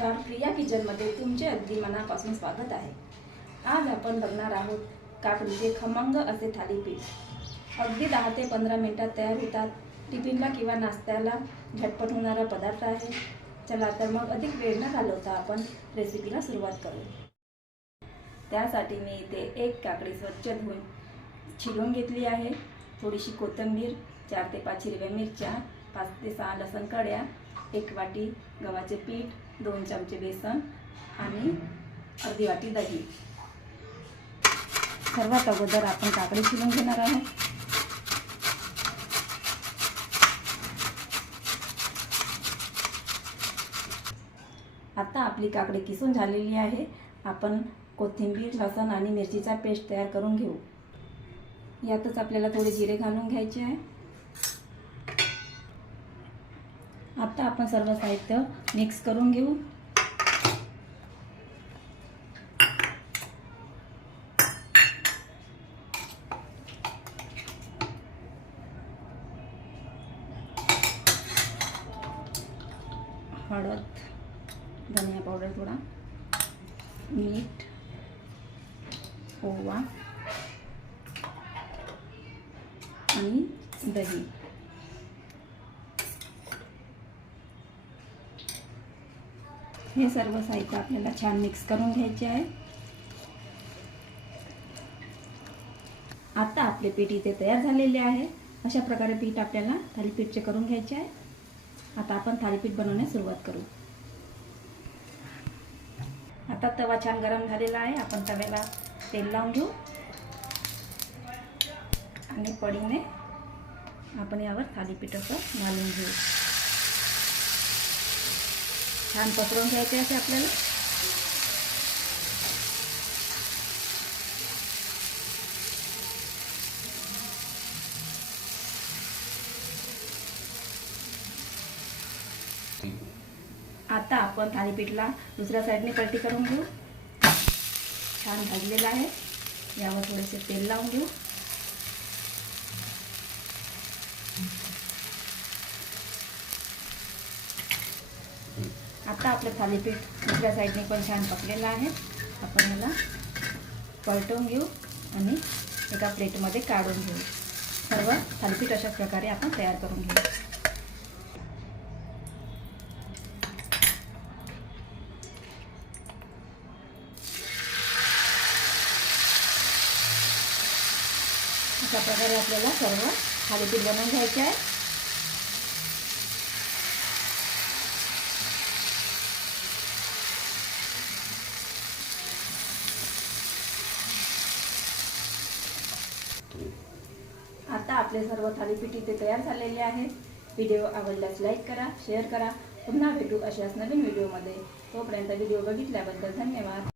नमस्कार. प्रिया किचनमध्ये तुमचे अगदी मनापासून स्वागत आहे. आज आपण बघणार आहोत काकडीचे खमंग असे थालीपीठ. अगदी दहा ते पंधरा मिनटात तयार होतात. टिफिनला किंवा नाश्त्याला झटपट होणारा पदार्थ आहे. चला तर मग अधिक वेळ न घालवता आपण रेसिपीला सुरुवात करू. त्यासाठी मी इथे एक काकडी स्वच्छ धुवून छिलून घेतली आहे. थोडीशी कोथिंबीर चार ते पाच हिरव्या मिरच्या पाच ते सहा लसण कड्या एक वाटी गव्हाचे पीठ दोन चमचे बेसन आणि अर्धी वाटी दही. सर्वात अगोदर आपण काकडी शिलून घेणार आहोत. आता आपली काकडी किसून झालेली आहे. आपण कोथिंबीर लसण आणि मिरचीचा पेस्ट तयार करून घेऊ. यातच आपल्याला थोडे जिरे घालून घ्यायचे आहे. आता आपण सर्व साहित्य मिक्स करून घेऊ. हळद धनिया पावडर थोडा मीठ ओवा आणि दही. हे सर्व साहित्य आपल्याला छान मिक्स करून घ्यायचे आहे. आता आपले पीठ इथे तयार झालेले आहे. अशा प्रकारे पीठ आपल्याला थालीपीठचे करून घ्यायचे आहे. आता आपण थालीपीठ बनवण्यास सुरुवात करू. आता तवा छान गरम झालेला आहे. आपण तव्याला तेल लावून घेऊ. आणि पडीने आपण यावर थालीपीठ असं घालून घेऊ. छान पसरवून घ्यायचे असे आपल्याला. आता आपण थालीपीठला दुसऱ्या साईडने पलटी करून घेऊ. छान भाजलेलं आहे. यावर थोडेसे तेल लावून घेऊ. आता आपलं थालीपीठ दुसऱ्या साईडने पण छान पकलेलं आहे. आपण याला पलटवून घेऊ आणि एका प्लेटमध्ये काढून घेऊ. सर्व थालीपीठ अशा प्रकारे आपण तयार करून घेऊ. अशा प्रकारे आपल्याला सर्व थालीपीठ बनवून घ्यायचे आहे. आता आपले सर्व थालीपीठ इथे तयार झालेले आहे व्हिडिओ आवडल्यास लाईक करा शेअर करा. पुन्हा भेटू अशाच नवीन व्हिडिओमध्ये. तोपर्यंत व्हिडिओ बघितल्याबद्दल धन्यवाद.